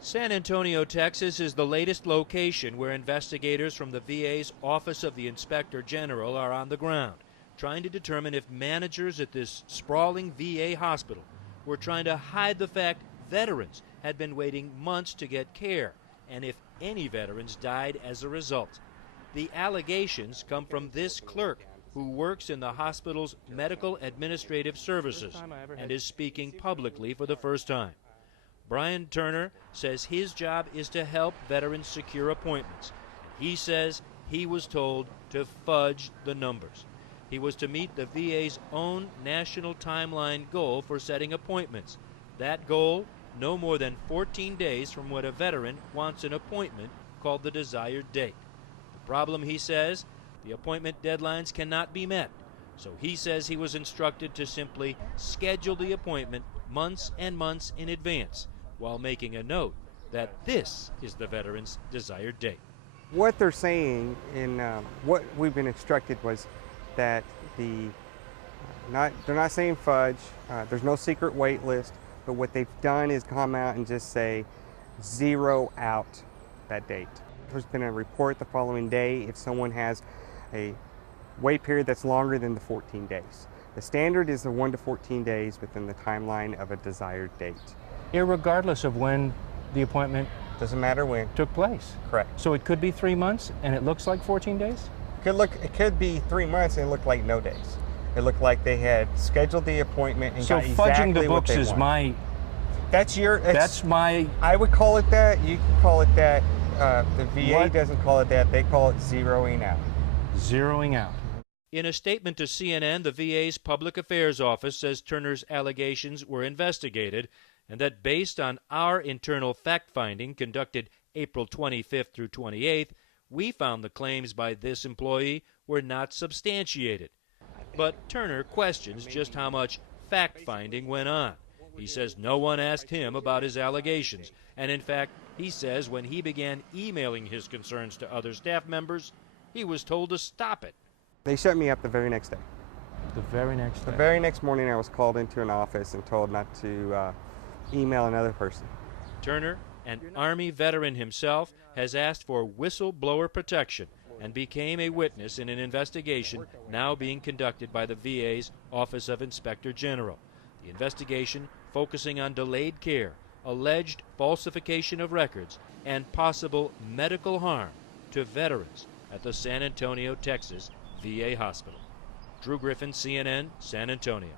San Antonio, Texas is the latest location where investigators from the VA's Office of the Inspector General are on the ground, trying to determine if managers at this sprawling VA hospital were trying to hide the fact veterans had been waiting months to get care, and if any veterans died as a result. The allegations come from this clerk, who works in the hospital's medical administrative services and is speaking publicly for the first time. Brian Turner says his job is to help veterans secure appointments. He says he was told to fudge the numbers. He was to meet the VA's own national timeline goal for setting appointments. That goal, no more than 14 days from when a veteran wants an appointment called the desired date. The problem, he says, the appointment deadlines cannot be met. So he says he was instructed to simply schedule the appointment months and months in advance, while making a note that this is the veteran's desired date. What they're saying in what we've been instructed was that they're not saying fudge, there's no secret wait list, but what they've done is come out and just say zero out that date. There's been a report the following day if someone has a wait period that's longer than the 14 days. The standard is the 1 to 14 days within the timeline of a desired date. Irregardless of when the appointment Doesn't matter when. took place. Correct. So it could be 3 months and it looks like 14 days? It could be 3 months and it looked like no days. It looked like they had scheduled the appointment and got exactly fudging the what books they is want. my... That's my... I would call it that. You can call it that. The VA What? doesn't call it that. They call it zeroing out. Zeroing out. In a statement to CNN, the VA's Public Affairs Office says Turner's allegations were investigated and that based on our internal fact-finding conducted April 25th through 28th, we found the claims by this employee were not substantiated. But Turner questions just how much fact-finding went on. He says no one asked him about his allegations, and in fact, he says when he began emailing his concerns to other staff members, he was told to stop it. They shut me up the very next day. The very next day. The very next morning I was called into an office and told not to email another person. Turner, an Army veteran himself, has asked for whistleblower protection and became a witness in an investigation now being conducted by the VA's Office of Inspector General. The investigation focusing on delayed care, alleged falsification of records, and possible medical harm to veterans at the San Antonio, Texas VA hospital. Drew Griffin, CNN, San Antonio.